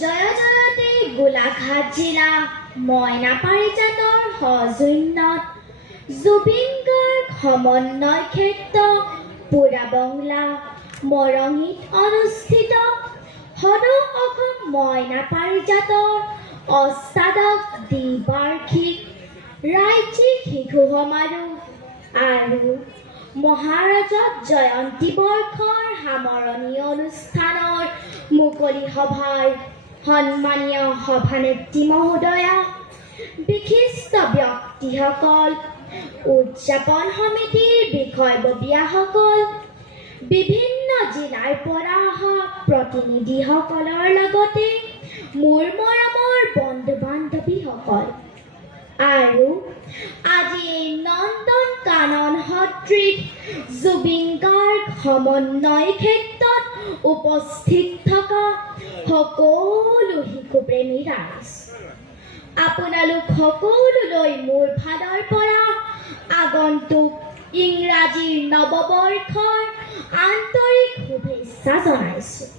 জয় জয়তে গোলাঘাট জিলা মইনা পাৰিজাতৰ সজুন্নত জুবিন গাৰ্গ সমন্বয় ক্ষেত্ৰ পুৰা বংলা মৰঙীত অনুষ্ঠিত সদৌ অসম মইনা পাৰিজাতৰ অষ্টাদশ দ্বিবাৰ্ষিক ৰাজ্যিক শিশু সমাৰোহ আৰু মহাৰাজত জয়ন্তী বৰ্ষৰ সামৰণি অনুষ্ঠানৰ মুকলি সভাৰ সন্মানীয় সভানেত্ৰী মহোদয়া, বিশিষ্ট ব্যক্তিসকল, উদযাপন সমিতিৰ বিষয়ববীয়াসকল, বিভিন্ন জিলাৰ পৰা অহা প্ৰতিনিধিসকলৰ লগতে মোৰ মৰমৰ বন্ধু বান্ধৱীসকল আৰু আজি নন্দন কানন সদৃশ জুবিন গাৰ্গ সমন্বয় ক্ষেত্ৰত উপস্থিত থকা সকলো শিশুপ্ৰেমী ৰাইজ, আপোনালোক সকলোলৈ মোৰ ফালৰ পৰা আগন্তুক ইংৰাজীৰ নৱবৰ্ষৰ আন্তৰিক শুভেচ্ছা জনাইছোঁ।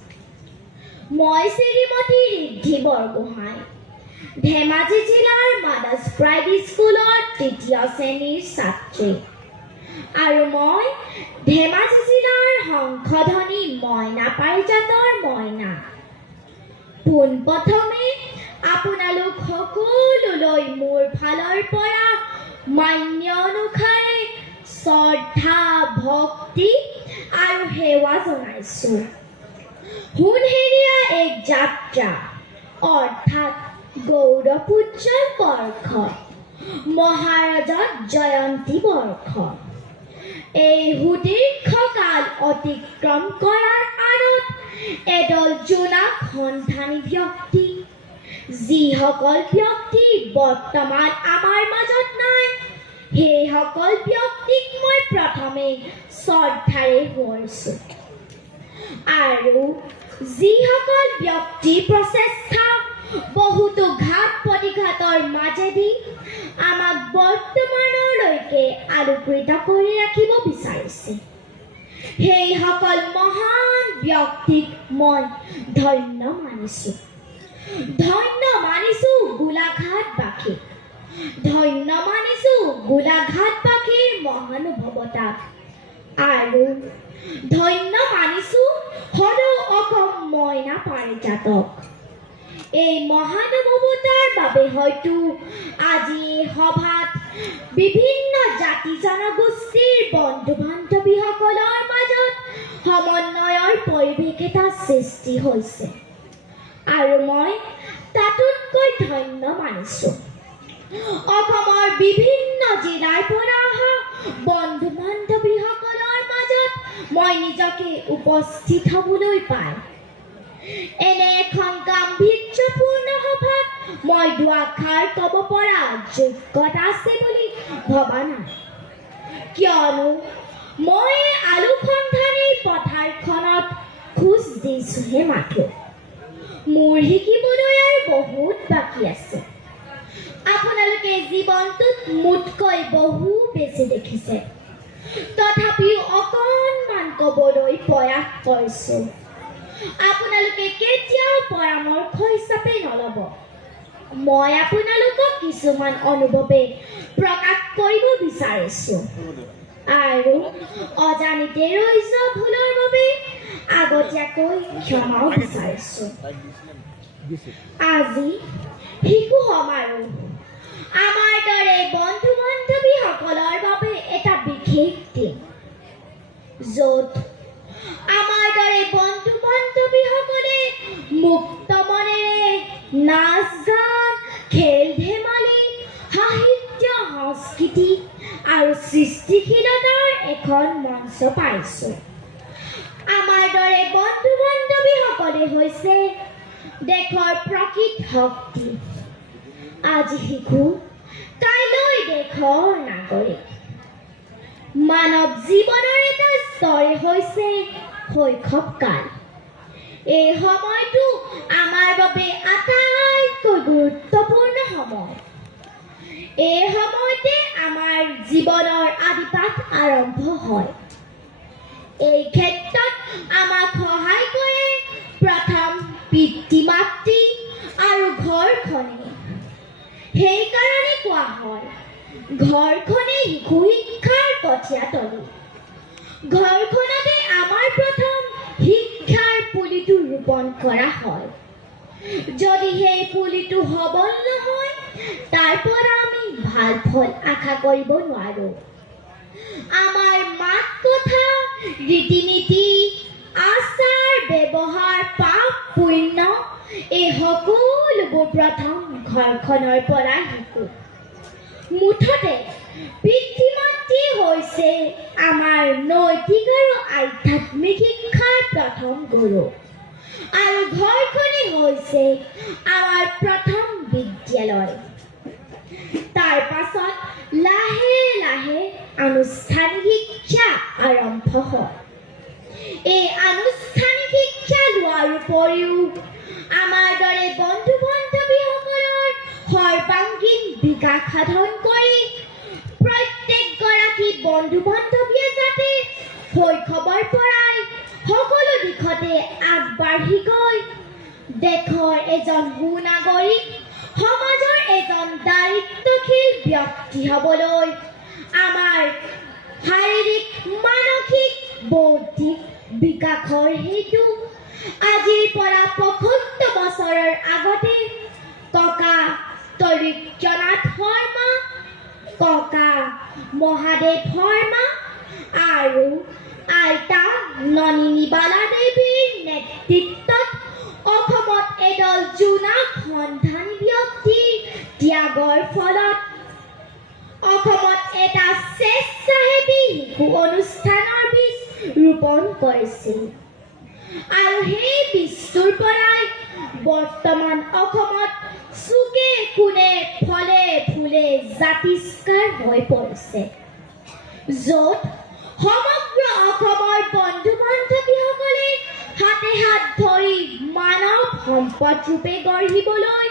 মই শ্ৰীমতী ৰিদ্ধি বৰগোহাঁই, ধেমাজি জিলাৰ মাদাৰ্ছ প্ৰাইভেট স্কুলৰ তৃতীয় শ্ৰেণীৰ ছাত্ৰী আৰু মই ধেমাজি জিলাৰ সংশোধনী মইনা পাৰিজাতৰ মইনা। পোনপ্ৰথমে আপোনালোক সকলোলৈ মোৰ ফালৰ পৰা মান্য অনুসাৰে শ্ৰদ্ধা, ভক্তি আৰু সেৱা জনাইছোঁ। সোণহেৰীয়া এক যাত্ৰা অৰ্থাৎ গৌৰৱোজ্জ্বল বৰ্ষ মহাৰাজত জয়ন্তী বৰ্ষ এই সুদীৰ্ঘকাল অতিক্ৰম কৰাৰ আঁৰত এদল জোনাক সন্ধানী ব্যক্তি, যিসকল ব্যক্তি বৰ্তমান আমাৰ মাজত নাই, সেইসকল ব্যক্তিক মই প্ৰথমে শ্ৰদ্ধাৰে সোঁৱৰিছোঁ আৰু যিসকল ব্যক্তিৰ প্ৰচেষ্টা বহুতো ঘাত প্ৰতিঘাতৰ মাজেদি আমাক বৰ্তমানলৈকে আলোকিত কৰি ৰাখিব বিচাৰিছে, সেইসকল মহান ব্যক্তিক মই ধন্য মানিছোঁ। ধন্য মানিছোঁ গোলাঘাটবাসীক, ধন্য মানিছোঁ গোলাঘাটবাসীৰ মহানুভৱতাক আৰু ধন্য মানিছোঁ সদৌ অসম মইনা পাৰিজাতক। এই মহানুভৱতাৰ বাবে হয়তো আজি এই সভাত বিভিন্ন জাতি জনগোষ্ঠীৰ বন্ধু বান্ধৱীসকলৰ মাজত সমন্বয়ৰ পৰিৱেশ এটা সৃষ্টি হৈছে আৰু মই তাতোতকৈ ধন্য মানিছোঁ। অসমৰ বিভিন্ন জিলাৰ পৰা অহা বন্ধু বান্ধৱীসকলৰ মাজত মই নিজকে উপস্থিত হ'বলৈ পাই এনে এখন গাম্ভীৰ্যপূৰ্ণ সভাত মই দুআষাৰ ক'ব পৰা যোগ্যতা আছে বুলি ভবা নাই, কিয়নো মই আলোকসন্ধানীৰ পথাৰখনত খোজ দিছোঁহে মাথো। মোৰ শিকিবলৈ আৰু বহুত বাকী আছে। আপোনালোকে জীৱনটোত মোতকৈ বহু বেছি দেখিছে, তথাপিও অকণমান ক'বলৈ প্ৰয়াস কৰিছোঁ। আপোনালোকে কেতিয়াও পৰামৰ্শ হিচাপে নল'ব। মই আপোনালোকক কিছুমান অনুভৱে প্ৰকাশ কৰিব বিচাৰিছোঁ আৰু অজানিতে ৰৈ যোৱা ভুলৰ বাবে আগতীয়াকৈ ক্ষমাও বিচাৰিছোঁ। আজি শিশু সমাৰোহ আমাৰ দৰে বন্ধু বান্ধৱীসকলৰ বাবে এটা বিশেষ দিন, য'ত আমাৰ দৰে বন্ধু বান্ধৱীসকলে মুক্ত মনেৰে নাচ গান, খেল ধেমালি, সাহিত্য, সংস্কৃতি আৰু সৃষ্টিশীলতাৰ এখন মঞ্চ পাইছোঁ। আমাৰ দৰে বন্ধু বান্ধৱীসকলে হৈছে দেশৰ প্ৰকৃত শক্তি। আজি শিশু, কাইলৈ দেশৰ নাগৰিক। মানৱ জীৱনৰ এটা স্তৰে হৈছে শৈশৱকাল। এই সময়টো আমাৰ বাবে আটাইতকৈ গুৰুত্বপূৰ্ণ সময়। এই সময়তে আমাৰ জীৱনৰ আদিপাঠ আৰম্ভ হয়। এই ক্ষেত্ৰত আমাক সহায় কৰে প্ৰথম পিতৃ মাতৃ আৰু ঘৰখনে। সেইকাৰণে কোৱা হয় ঘৰখনে শিশু শিক্ষাৰ কঠীয়াতলী। ঘৰখনতে আমাৰ প্ৰথম শিক্ষাৰ পুলিটো ৰোপণ কৰা হয়। যদি সেই পুলিটো সবল নহয়, তাৰ পৰা আমি ভাল ফল আশা কৰিব নোৱাৰো। আমাৰ মাত কথা, ৰীতি নীতি, আচাৰ ব্যৱহাৰ, পাপ পুণ্য এই সকলোবোৰ প্ৰথম ঘৰখনৰ পৰা শিকো। মুঠতে পিতৃ মাতৃ হৈছে আমাৰ নৈতিক আৰু আধ্যাত্মিক শিক্ষাৰ প্ৰথম গুৰু, আৰু ঘৰখনে হৈছে আমাৰ প্ৰথম বিদ্যালয়। তাৰ পাছত লাহে লাহে আনুষ্ঠানিক শিক্ষা আৰম্ভ হয়। এই আনুষ্ঠানিক শিক্ষা লোৱাৰ উপৰিও আমাৰ দৰে বন্ধু বান্ধৱীসকলৰ সৰ্বাংগীন বিকাশ সাধন কৰি প্ৰত্যেকগৰাকী বন্ধু বান্ধৱীয়ে যাতে শৈশৱৰ পৰাই সকলো দিশতে আগবাঢ়ি গৈ দেশৰ এজন সুনাগৰিক, সমাজৰ এজন দায়িত্বশীল ব্যক্তি হ'বলৈ আমাৰ শাৰীৰিক, মানসিক, বৌদ্ধিক বিকাশৰ হেতু আজিৰ পৰা ৭৫ বছৰৰ আগতে ককা তৰিক্যনাথ শৰ্মা, ককা মহাদেৱ শৰ্মা আৰু আইতা নলিনীবালা দেৱীৰ নেতৃত্বত অসমত এদল জোনাক সন্ধানী ব্যক্তিৰ ত্যাগৰ ফলত অসমত এটা স্বেচ্ছাসেৱী শিশু অনুষ্ঠানৰ বীজ ৰোপণ কৰিছিল, আৰু সেই বীজটোৰ পৰাই বৰ্তমান অসমত চুকে কোণে ফলে ফুলে জাতিষ্কাৰ হৈ পৰিছে, য'ত সমগ্ৰ অসমৰ বন্ধু বান্ধৱীসকলে হাতে হাত ধৰি মানৱ সম্পদ ৰূপে গঢ়িবলৈ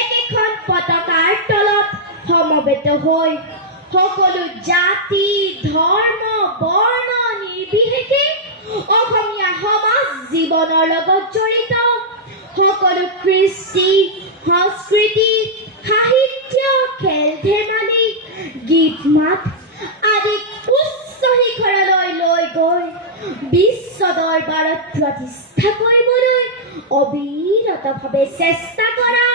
একেখন পতাকাৰ তলত সমবেত হৈ সকলো জাতি, ধৰ্ম, বৰ্ণ নিৰ্বিশেষে অসমীয়া সমাজ জীৱনৰ লগত জড়িত সকলো কৃষ্টি, সংস্কৃতি, সাহিত্য, খেল ধেমালি, গীত মাত আদি উচ্চ শিখৰলৈ লৈ গৈ বিশ্ব দৰবাৰত প্ৰতিষ্ঠা কৰিবলৈ অবিৰতভাৱে চেষ্টা কৰা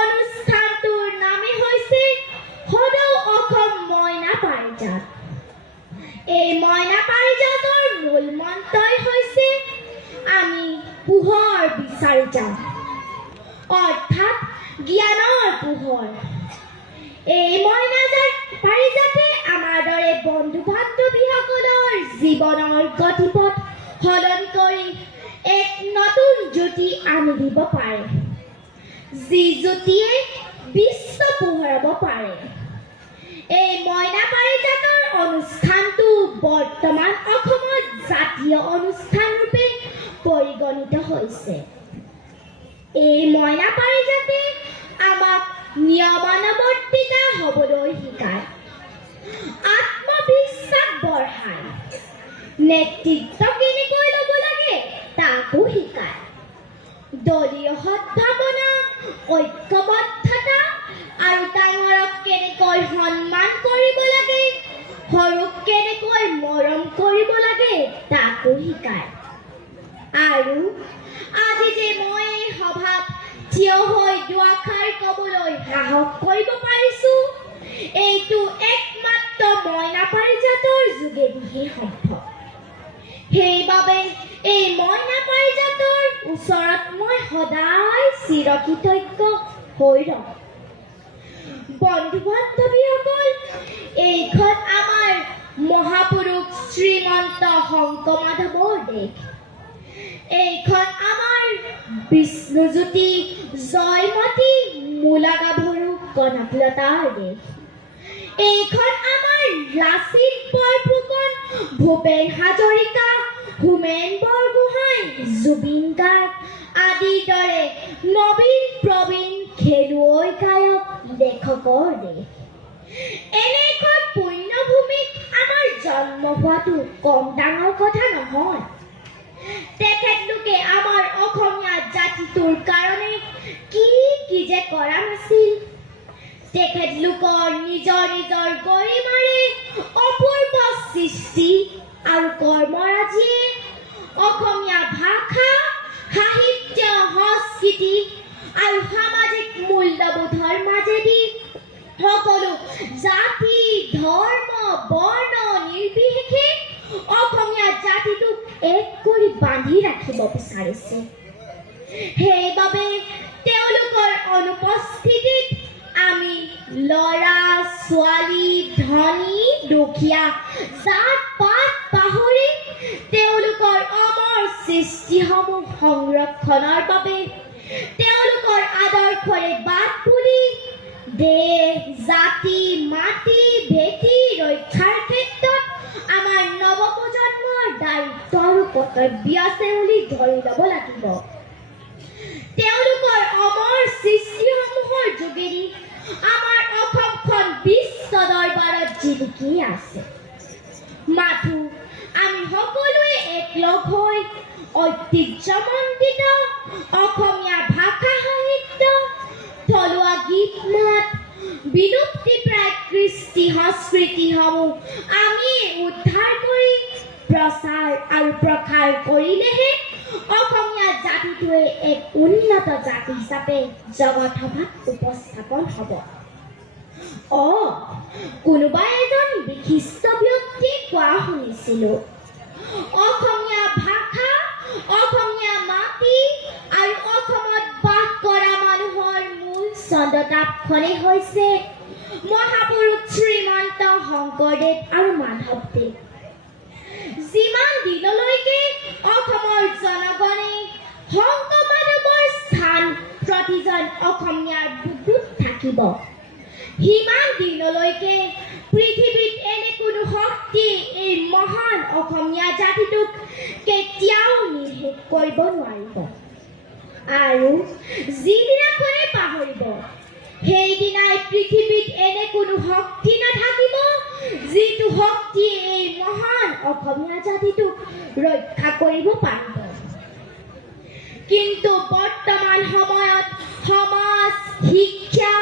অনুষ্ঠানটোৰ নামে হৈছে সদৌ অসম মইনা পাৰিজাত। এই মইনা পাৰিজাতৰ মূল মন্ত্ৰই হৈছে আমি পোহৰ বিচাৰি যাওঁ, অৰ্থাৎ জ্ঞানৰ পোহৰ। এই মইনা পাৰিজাতে আমাৰ দৰে বন্ধু বান্ধৱীসকলৰ জীৱনৰ গতিপথ সলনি কৰি এক নতুন জ্যোতি আনি দিব পাৰে, যি জ্যোতিয়ে বিশ্ব পোহৰাব পাৰে। এই মইনা পাৰিজাতৰ অনুষ্ঠানটো বৰ্তমান অসমত জাতীয় অনুষ্ঠান ৰূপে পৰিগণিত হৈছে। এই মইনা পাৰিজাতে আমাক নিয়মানুৱৰ্তিতা হ'বলৈ শিকায়, আত্মবিশ্বাস বঢ়ায়, নেতৃত্ব কেনেকৈ ল'ব লাগে তাকো শিকায়, দলীয় সদ্ভাৱনা, ঐক্যবদ্ধতা আৰু ডাঙৰক কেনেকৈ সন্মান কৰিব লাগে, সৰুক কেনেকৈ মৰম কৰিব লাগে তাকো শিকায়। আৰু আজি যে মই এই সভাত থিয় হৈ দুআষাৰ ক'বলৈ সাহস কৰিব পাৰিছো, এইটো একমাত্ৰ মইনা পাৰিজাতৰ যোগেদিহে সম্ভৱ। সেইবাবে এই মইনা পাৰিজাতৰ ওচৰত মই সদায় চিৰকৃতজ্ঞ হৈ ৰম। বন্ধু বান্ধৱীসকল, এইখন আমাৰ মহাপুৰুষ শ্ৰীমন্ত শংকৰ মাধৱৰ দেশ। এইখন আমাৰ বিষ্ণুজ্যোতি, জয়মতী, মূলা গাভৰু, কনকলতাৰ দেশ। এইখন আমাৰ লাচিত বৰফুকন, ভূপেন হাজৰিকা, হোমেন বৰগোহাঁই, জুবিন গাৰ্গ আদিৰ দৰে নবীন প্ৰবীণ খেলুৱৈ, গায়ক, লেখকৰ দেশ। এনেখন পুণ্যভূমিত আমাৰ জন্ম হোৱাটো কম ডাঙৰ কথা নহয়। তেখেতলোকে আমাৰ অসমীয়া জাতি তোৰ কাৰণে কি কি যে কৰা নাছিল তেখেতলোকৰ নিজৰ নিজৰ গৰিমাৰে অপূৰ্ব সৃষ্টি আৰু কৰ্মৰাজিয়ে অসমীয়া ভাষা সাহিত্য সংস্কৃতি আৰু সামাজিক মূল্যবোধৰ মাজেদি সকলো জাতি ধৰ্ম বৰ্ণ নিৰ্বিশেষে অসমীয়া জাতিটোক এক কৰি বান্ধি ৰাখিব বিচাৰিছে সেইবাবে তেওঁলোকৰ অনুপস্থিতিত আমি ল'ৰা ছোৱালী ধনী দুখীয়া জাত পাত পাহৰি তেওঁলোকৰ অমৰ সৃষ্টিসমূহ সংৰক্ষণৰ বাবে তেওঁলোকৰ আদৰ্শৰে বাট তুলি দেশ জাতি মাটি ভেটি ৰক্ষাৰ ক্ষেত্ৰত আমাৰ নৱপ্ৰজন্মৰ দায়িত্ব আৰু কৰ্তব্য আছে বুলি ধৰি ল'ব লাগিব তেওঁলোকৰ অমৰ সৃষ্টিসমূহৰ যোগেদি আমাৰ অসমখন বিশ্ব দৰবাৰত জিলিকি আছে মাথো আমি সকলোৱে একলগ হৈ ঐতিহ্যমণ্ডিত অসমীয়া ভাষা সাহিত্য থলুৱা গীত মাত বিলুপ্তিপ্ৰায় কৃষ্টি সংস্কৃতিসমূহ আমি উদ্ধাৰ কৰি প্ৰচাৰ আৰু প্ৰসাৰ কৰিলেহে অসমীয়া জাতিটোৱে এক উন্নত জাতি হিচাপে জগতসভাত উপস্থাপন হ'ব কোনোবা এজন বিশিষ্ট ব্যক্তিয়ে কোৱা শুনিছিলো অসমীয়া ভাষা অসমীয়া মাটি আৰু অসমত বাস কৰা মানুহৰ মূল ছন্দতাপখনেই হৈছে মহাপুৰুষ শ্ৰীমন্ত শংকৰদেৱ আৰু মাধৱদেৱ যিমান দিনলৈকে অসমৰ জনগণে শংকৰ মাধৱৰ স্থান প্ৰতিজন অসমীয়াৰ বুকুত থাকিব সিমান দিনলৈকে পৃথিৱীত এনে কোনো শক্তি এই মহান অসমীয়া জাতিটোক কেতিয়াও নিৰ্শেষ কৰিব নোৱাৰিব আৰু যিদিনাখনে পাহৰিব সেইদিনাই পৃথিৱীত এনে কোনো শক্তি নাথাকিব যিটো শক্তিয়ে এই মহান অসমীয়া জাতিটোক ৰক্ষা কৰিব পাৰিব কিন্তু বৰ্তমান সময়ত সমাজ শিক্ষা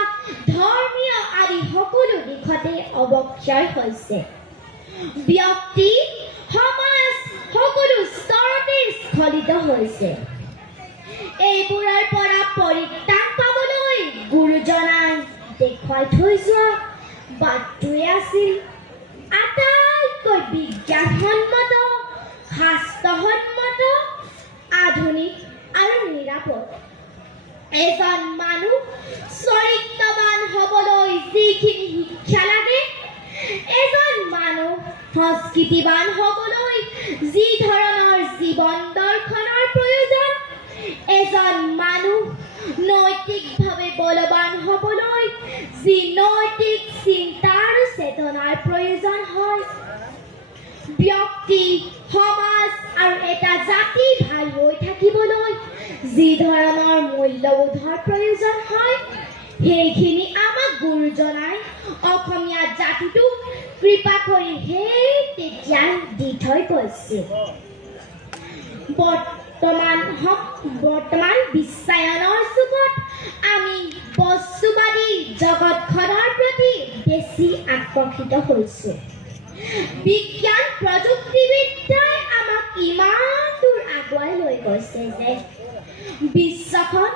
ধৰ্মীয় আদি সকলো দিশতে অৱক্ষয় হৈছে ব্যক্তি সমাজ সকলো স্তৰতে স্খলিত হৈছে এইবোৰৰ পৰা পৰিত্ৰাণ পাবলৈ গুৰুজনাই দেখুৱাই থৈ যোৱা বাটটোৱে আছিল আটাইতকৈ বিজ্ঞানসন্মত শাস্ত্ৰসন্মত আধুনিক আৰু নিৰাপদ এজন মানুহ চৰিত্ৰবান হ'বলৈ যিখিনি শিক্ষা লাগে এজন মানুহ সংস্কৃতিবান হ'বলৈ যি ধৰণৰ জীৱন দৰ্শনৰ প্ৰয়োজন এজন মানুহ নৈতিকভাৱে বলৱান হ'বলৈ যি নৈতিক চিন্তা আৰু চেতনাৰ প্ৰয়োজন হয় ব্যক্তি সমাজ আৰু এটা জাতি ভাল হৈ থাকিবলৈ যি ধৰণৰ মূল্যবোধৰ প্ৰয়োজন হয় সেইখিনি আমাক গুৰুজনাই অসমীয়া জাতিটোক কৃপা কৰি সেই তেতিয়াই দি থৈ গৈছিল বৰ্তমান বিশ্বায়নৰ যুগত আমি বস্তুবাদী জগতখনৰ প্ৰতি বেছি আকৰ্ষিত হৈছো বিজ্ঞান প্ৰযুক্তিবিদ্যাই আমাক ইমান দূৰ আগুৱাই লৈ গৈছে যে বিশ্বখন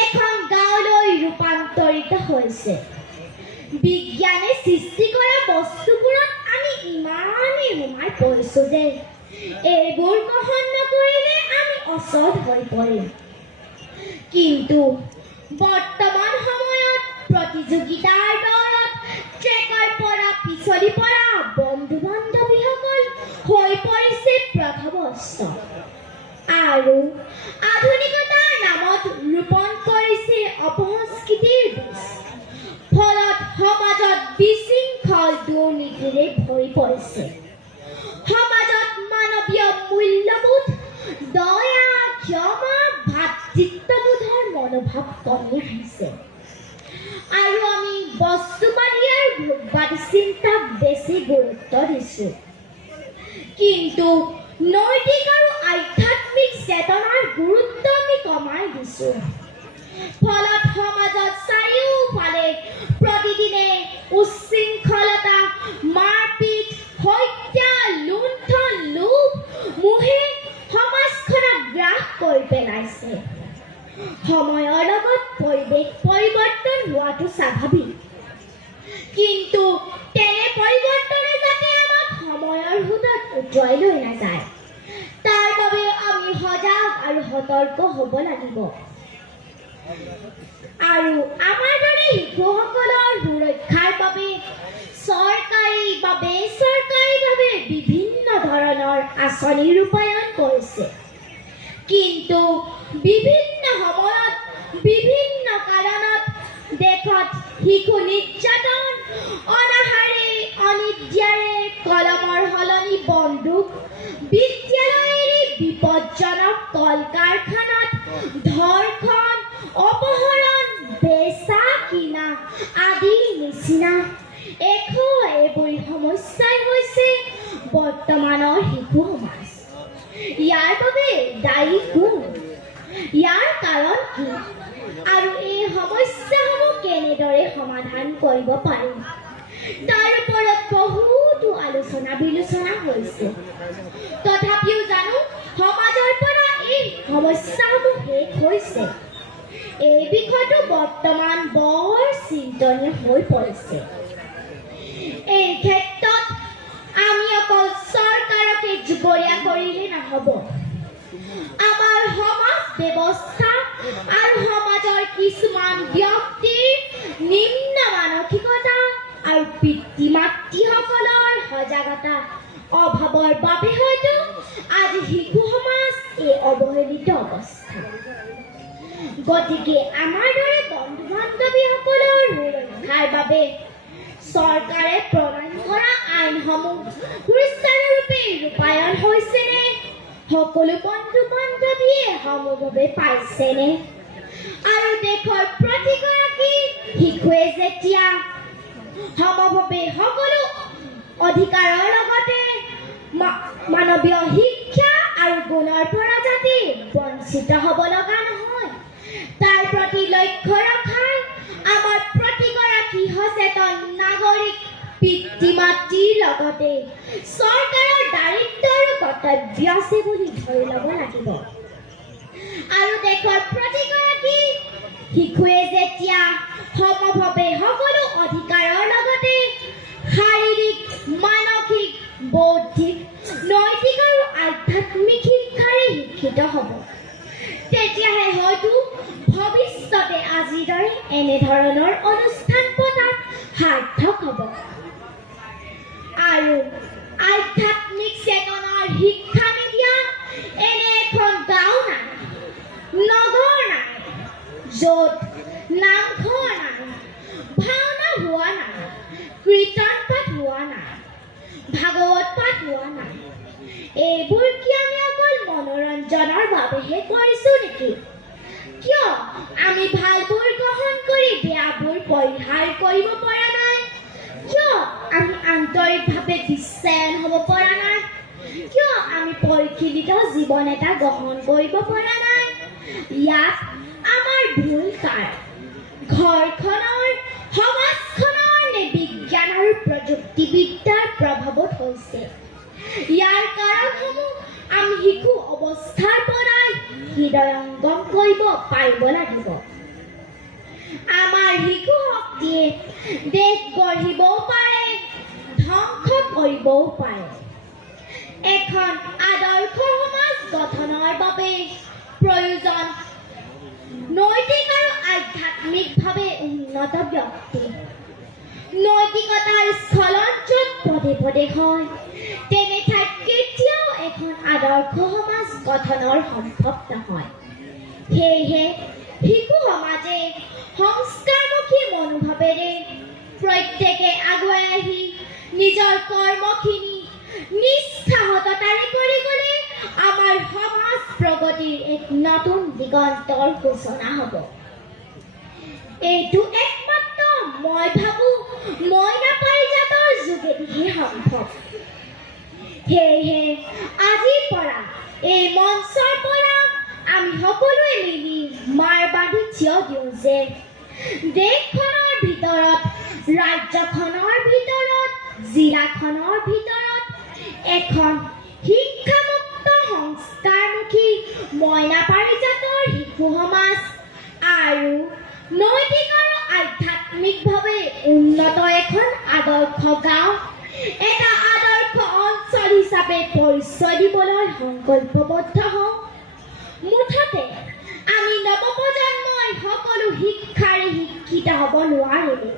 এখন গাঁৱলৈ ৰূপান্তৰিত হৈছে বিজ্ঞানে সৃষ্টি কৰা বস্তুবোৰত আমি ইমানেই সোমাই পৰিছো যে এইবোৰ গ্ৰহণ নকৰিলে আমি অচল হৈ পৰিম কিন্তু বৰ্তমান সময়ত প্ৰতিযোগিতাৰ দৌৰত ট্ৰেকৰ পৰা পিছলি পৰা বন্ধু বান্ধৱীসকল হৈ পৰিছে পথভ্ৰষ্ট আৰু আধুনিকতাৰ নামত ৰোপণ কৰিছে অপসংস্কৃতিৰ বীজ ফলত সমাজত বিশৃংখল দুৰ্নীতিৰে ভৰি পৰিছে সমাজত মানৱীয় মূল্যবোধ দয়া ক্ষমা ভাতৃত্ববোধৰ মনোভাৱ কমি আহিছে আৰু আমি বস্তুবাদী আৰু ভোগবাদী চিন্তাক বেছি গুৰুত্ব দিছো কিন্তু নৈতিক আৰু আধ্যাত্মিক চেতনাৰ গুৰুত্ব আমি কমাই দিছো। ফলত সমাজত চাৰিওফালে প্ৰতিদিনে উচ্ছৃংখলতা, মাৰপিট, হত্যা, লুণ্ঠন, লোভ, মোহে সমাজখনক গ্ৰাস কৰি পেলাইছে। সময়ৰ লগত পৰিৱেশ পৰিৱৰ্তন হোৱাটো স্বাভাৱিক, কিন্তু তেনে পৰিৱৰ্তনে যাতে আমাক সময়ৰ সোঁতত উটুৱাই লৈ নাযায়, তাৰ বাবে আমি সজাগ আৰু সতৰ্ক হ'ব লাগিব। আৰু আমাৰ দৰে শিশুসকলৰ সুৰক্ষাৰ বাবে চৰকাৰী বা বেচৰকাৰীভাৱে বিভিন্ন ধৰণৰ আঁচনি ৰূপায়ণ কৰিছে। কিন্তু বিভিন্ন সময়ত বিভিন্ন কাৰণত দেশত শিশু নিৰ্যাতন, অনাহাৰে, অনিদ্ৰাৰে, কলমৰ সলনি বন্দুক, বিদ্যালয় এৰি বিপদজনক কল কাৰখানাত ধৰ্ষণ, অপহৰণ, বেচা কিনা আদিৰ নিচিনা এইবোৰ সমস্যাই হৈছে বৰ্তমানৰ শিশু সমাজ। ইয়াৰ বাবে দায়ী কোন? ইয়াৰ কাৰণ কি? আৰু এই সমস্যাসমূহ কেনেদৰে সমাধান কৰিব পাৰি, তাৰ ওপৰত বহুতো আলোচনা বিলোচনা হৈছে। তথাপিও জানো সমাজৰ পৰা এই সমস্যাসমূহ শেষ হৈছে। এই বিষয়টো বৰ্তমান বৰ চিন্তনীয় হৈ পৰিছে। এই ক্ষেত্ৰত আমি অকল চৰকাৰকে জুবৰীয়া কৰিলে নহ'ব। আমাৰ সমাজ ব্যৱস্থা আৰু সমাজৰ কিছুমান ব্যক্তিৰ নিম্ন মানসিকতা আৰু পিতৃ মাতৃসকলৰ সজাগতা অভাৱৰ বাবে হয়তো আজি শিশু সমাজ এই অৱহেলিত অৱস্থা। গতিকে আমাৰ দৰে বন্ধু বান্ধৱীসকলৰ সুৰক্ষাৰ বাবে চৰকাৰে প্ৰণয়ন কৰা আইনসমূহ সুচাৰুৰূপে ৰূপায়ণ হৈছেনে? সকলো বন্ধু বান্ধৱীয়ে সমভাৱে পাইছেনে? আৰু দেশৰ প্ৰতিগৰাকী শিশুৱে যেতিয়া সমভাৱে সকলো অধিকাৰৰ লগতে মানৱীয় শিক্ষা আৰু গুণৰ পৰা যাতে বঞ্চিত হ'ব লগা নহয়, তাৰ প্ৰতি লক্ষ্য ৰখাই আমাৰ প্ৰতিগৰাকী সচেতন নাগৰিক পিতৃ মাতৃৰ লগতে চৰকাৰৰ দায়িত্ব আৰু কৰ্তব্য আছে বুলি ধৰি ল'ব লাগিব। আৰু দেশৰ প্ৰতিগৰাকী শিশুৱে যেতিয়া সমভাৱে সকলো অধিকাৰৰ লগতে শাৰীৰিক, মানসিক, বৌদ্ধিক, নৈতিক আৰু আধ্যাত্মিক শিক্ষাৰে শিক্ষিত হ'ব, তেতিয়াহে হয়তো ভৱিষ্যতে আজিৰ দৰে এনেধৰণৰ অনুষ্ঠান পতাত সাৰ্থক হ'ব। আৰু আধ্যাত্মিক চেতনাৰ শিক্ষা নিদিয়া এনে এখন গাঁও নাই, নগৰ নাই, য'ত নামঘৰ নাই, ভাওনা হোৱা নাই, কীৰ্তন পাঠ হোৱা নাই, ভাগৱত পাঠ হোৱা নাই। এইবোৰ কি আমি অকল মনোৰঞ্জনৰ বাবেহে কৰিছো নেকি? কিয় আমি ভালবোৰ গ্ৰহণ কৰি বেয়াবোৰ পৰিহাৰ কৰিব পৰা নাই? কিয় আমি আন্তৰিকভাৱে বিশ্বায়ন হ'ব পৰা নাই? কিয় আমি পৰিশীলিত জীৱন এটা গ্ৰহণ কৰিব পৰা নাই? ইয়াত আমাৰ ভুল কাৰ? ঘৰখনৰ, সমাজখনৰ নে বিজ্ঞান আৰু প্ৰযুক্তিবিদ্যাৰ প্ৰভাৱত হৈছে? ইয়াৰ কাৰণসমূহ আমি শিশু অৱস্থাৰ পৰাই হৃদয়ংগম কৰিব পাৰিব লাগিব। আমাৰ শিশু শক্তিয়ে দেশ গঢ়িবও পাৰে, ধ্বংস কৰিবও পাৰে। এখন আদৰ্শ সমাজ গঠনৰ বাবে প্ৰয়োজন নৈতিক আৰু আধ্যাত্মিকভাৱে উন্নত ব্যক্তি। নৈতিকতাৰ স্খলন য'ত পদে পদে হয়, তেনে ঠাইত কেতিয়াও এখন আদৰ্শ সমাজ গঠনৰ সম্ভৱ নহয়। সেয়েহে শিশু সমাজে সংস্কাৰমুখী মনোভাৱেৰে প্ৰত্যেকে আগুৱাই আহি নিজৰ কৰ্মখিনি নিষ্ঠাহততাৰে কৰি গ'লে আমাৰ সমাজ প্ৰগতিৰ এক নতুন দিগন্তৰ সূচনা হ'ব। এইটো একমাত্ৰ মই ভাবো মই নাপাৰিজাতৰ যোগেদিহে সম্ভৱ। সেয়েহে আজিৰ পৰা এই মঞ্চৰ পৰা আমি সকলোৱে মিলি মাৰ বান্ধি থিয় দিওঁ যে দেশখনৰ ভিতৰত, ৰাজ্যখনৰ ভিতৰত, জিলাখনৰ ভিতৰত এখন শিক্ষামুক্ত সংস্কাৰমুখী মইনা পাৰিজাতৰ শিশু সমাজ আৰু নৈতিক আৰু আধ্যাত্মিকভাৱে উন্নত এখন আদৰ্শ গাঁও, এটা আদৰ্শ অঞ্চল হিচাপে পৰিচয় দিবলৈ সংকল্পবদ্ধ হওঁ। মুঠতে আমি নৱপ্ৰজন্মই সকলো শিক্ষাৰে শিক্ষিত হ'ব নোৱাৰিলে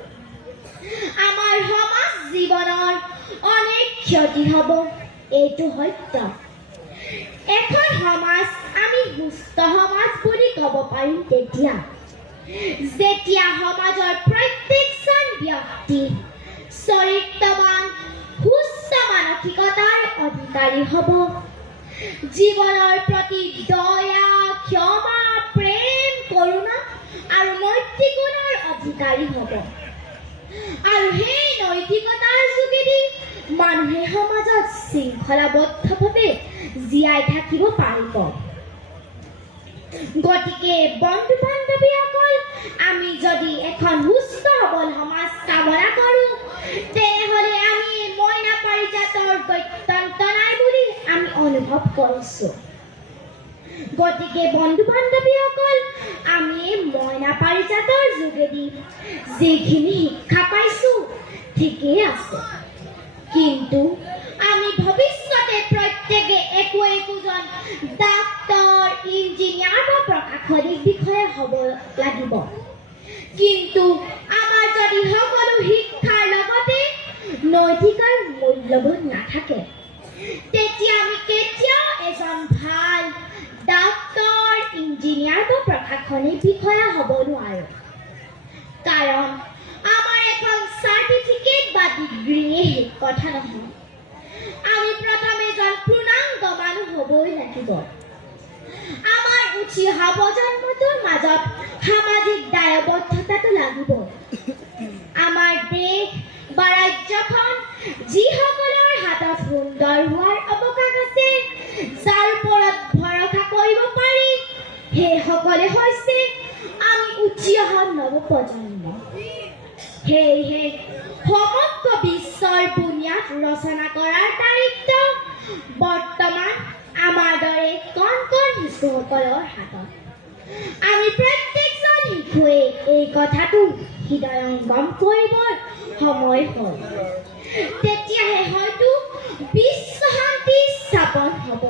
আমাৰ সমাজ জীৱনৰ অনেক ক্ষতি হ'ব, এইটো সত্য। এখন সমাজ আমি সুস্থ সমাজ বুলি ক'ব পাৰিম যেতিয়া সমাজৰ প্ৰত্যেকজন ব্যক্তি চৰিত্ৰৱান, সুস্থ মানসিকতাৰ অধিকাৰী হ'ব, জীৱনৰ প্ৰতি দয়া, ক্ষমা, প্ৰেম, কৰোণা আৰু নৈতিক গুণৰ অধিকাৰী হ'ব। আৰু সেই নৈতিকতাৰ যোগেদি মানুহে সমাজত শৃংখলাবদ্ধভাৱে জীয়াই থাকিব পাৰিব। গতিকে বন্ধু বান্ধৱীসকল, আমি যদি এখন সুস্থ সবল সমাজ কামনা কৰোঁ, তেনেহ'লে আমি মইনা পাৰিজাতৰ গত্যন্ত নাই বুলি আমি অনুভৱ কৰিছোঁ। গতিকে বন্ধু বান্ধৱীসকল, আমি মইনা পাৰিজাতৰ যোগেদি যিখিনি শিক্ষা পাইছোঁ ঠিকেই আছে, কিন্তু আমি ভৱিষ্যতে প্ৰত্যেকে একোজন ডাক্তৰ, ইঞ্জিনিয়াৰ বা প্ৰশাসনিক বিষয়া হ'ব লাগিব। কিন্তু আমাৰ যদি সকলো শিক্ষাৰ লগতে নৈতিকৰ মূল্যবোধ নাথাকে, তেতিয়া আমি কেতিয়াও এজন ভাল ডাক্তৰ, ইঞ্জিনিয়াৰ বা প্ৰশাসনিক বিষয়া হ'ব নোৱাৰোঁ। কাৰণ আমাৰ এখন চাৰ্টিফিকেট বা ডিগ্ৰীয়ে সেই কথা নহয়। আমি প্ৰথমে এজন পূৰ্ণাংগ মানুহ হ'বই লাগিব। আমাৰ উঠি অহা প্ৰজন্মটোৰ মাজত সামাজিক দায়বদ্ধতাটো লাগিব। আমাৰ দেশ বা ৰাজ্যখন যিসকলৰ হাতত সুন্দৰ হোৱাৰ অৱকাশ আছে, যাৰ ওপৰত ভৰসা কৰিব পাৰি, সেইসকলে হৈছে আমি উঠি অহা নৱপ্ৰজন্ম। সেয়েহে সমগ্ৰ বিশ্বৰ বুনিয়াদ ৰচনা কৰাৰ দায়িত্ব বৰ্তমান আমাৰ দৰে কণ কণ শিশুসকলৰ হাতত। আমি প্ৰত্যেকজন শিশুৱে এই কথাটো হৃদয়ংগম কৰিবৰ সময় হ'ল। তেতিয়াহে হয়তো বিশ্ব শান্তি স্থাপন হ'ব,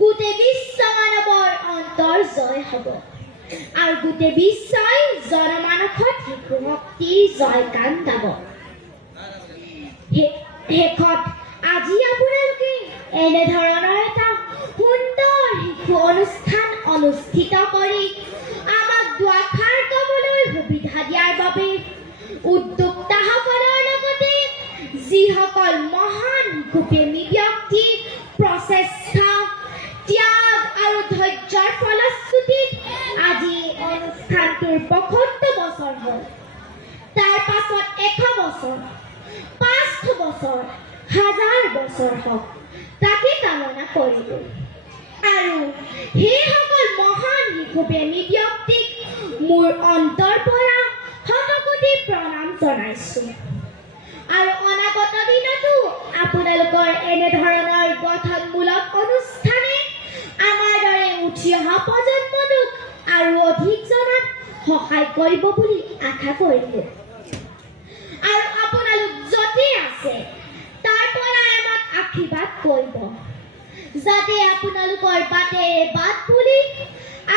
গোটেই বিশ্ব মানৱৰ অন্তৰ জয় হ'ব আৰু গোটেই বিশ্বই জনমানসত শিশু শক্তিৰ জয়গান গাব। শেষত আজি আপোনালোকে এনেধৰণৰ এটা সুন্দৰ শিশু অনুষ্ঠান অনুষ্ঠিত কৰি আমাক দুআষাৰ ক'বলৈ সুবিধা দিয়াৰ বাবে উদ্যোক্তাসকলৰ লগতে যিসকল মহান শিশুপ্ৰেমী ব্যক্তিৰ প্ৰচেষ্টা, ত্যাগ আৰু ধৈৰ্যৰ ফলশ্ৰুতিত আজি অনুষ্ঠানটোৰ ৭৫ বছৰ হ'ল। তাৰ পাছত ১০০ বছৰ, ৫০০ বছৰ, ১০০০ বছৰ হওক, তাকে কামনা কৰিলোঁ। আৰু সেইসকল মহান শিশুপ্ৰেমী ব্যক্তিক মোৰ অন্তৰ পৰা শতকোটি প্ৰণাম জনাইছোঁ। আৰু অনাগত দিনতো আপোনালোকৰ এনেধৰণৰ গঠনমূলক অনুষ্ঠানে আমাৰ দৰে উঠি অহা প্ৰজন্মটোক আৰু অধিক জনাত সহায় কৰিব বুলি আশা কৰিলোঁ। আৰু আপোনালোক য'তে আছে তাৰ পৰা আমাক আশীৰ্বাদ কৰিব, যাতে আপোনালোকৰ বাটেৰে বাট বুলি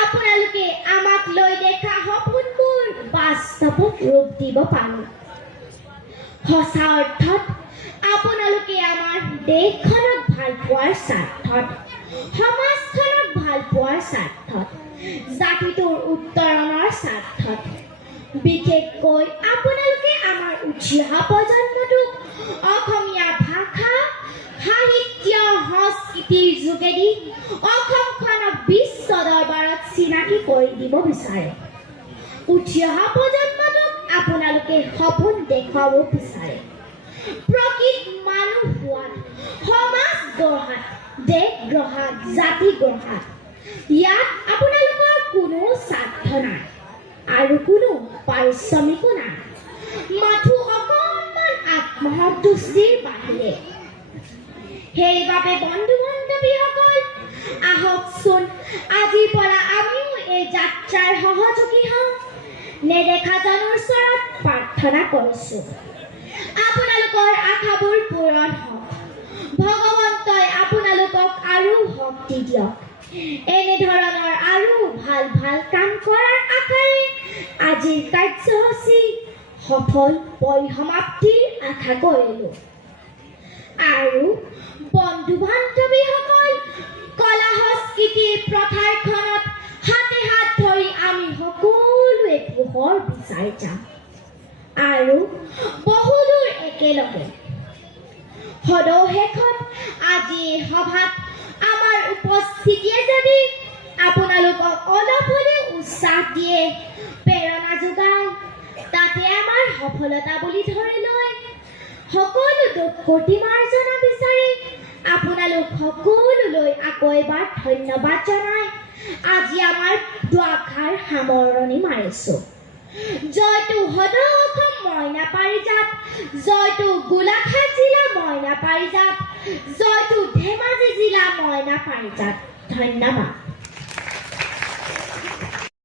আপোনালোকে আমাক লৈ দেখা সপোনবোৰ বাস্তৱত ৰূপ দিব পাৰোঁ। সঁচা অৰ্থত আপোনালোকে আমাৰ দেশখনক ভাল পোৱাৰ স্বাৰ্থত, সমাজখনক ভাল পোৱাৰ স্বাৰ্থত, জাতিটোৰ উত্তৰণৰ স্বাৰ্থত, বিশেষকৈ আপোনালোকে আমাৰ উঠি অহা প্ৰজন্মটোক অসমীয়া ভাষা, সাহিত্য, সংস্কৃতিৰ যোগেদি অসমখনক বিশ্ব দৰবাৰত চিনাকি কৰি দিব বিচাৰে। উঠি অহা প্ৰজন্মটোক আপোনালোকে সপোন দেখুৱাব বিচাৰে। প্ৰকৃত মানুহ হোৱাত, সমাজ গঢ়াত, দেশ গঢ়াত, জাতি গঢ়াত ইয়াত আপোনালোকৰ কোনো স্বাৰ্থ নাই আৰু কোনো পাৰিশ্ৰমিকো নাই, মাথো অকণমান আত্মসন্তুষ্টিৰ বাহিৰে। সেইবাবে বন্ধু বান্ধৱীসকল, আহকচোন আজিৰ পৰা আমিও এই যাত্ৰাৰ সহযোগী হওঁ। নেদেখাজনৰ ওচৰত প্ৰাৰ্থনা কৰিছোঁ, আপোনালোকৰ আশাবোৰ পূৰণ হওক। ভগৱন্তই আপোনালোকক আৰু শক্তি দিয়ক। এনেধৰণৰ আৰু ভাল ভাল কাম কৰাৰ আশাৰে আজিৰ কাৰ্যসূচী সফল পৰিসমাপ্তিৰ আশা কৰিলোঁ। আৰু বন্ধু বান্ধৱীসকল, কলা সংস্কৃতিৰ প্ৰথাৰখনত হাতে হাত ধৰি আমি সকলোৱে পোহৰ বিচাৰি যাম আৰু বহুদূৰ একেলগে। সদৌ-শেষত আজি এই সভাত আমাৰ উপস্থিতিয়ে যদি আপোনালোকক অলপ হ'লেও উৎসাহ দিয়ে, প্ৰেৰণা যোগায়, তাতে আমাৰ সফলতা বুলি ধৰি লৈ সকলো দুখ কোটি মাৰ্জনা বিচাৰি আপোনালোক সকলোলৈ আকৌ এবাৰ ধন্যবাদ জনাই আজি আমাৰ দুআষাৰ সামৰণি মাৰিছোঁ। জয়টো সদৌ অসম মইনা পাৰিজাত, জয়টো গোলাঘাট জিলা মইনা পাৰিজাত, জয়টো ধেমাজি জিলা মইনা পাৰিজাত। ধন্যবাদ।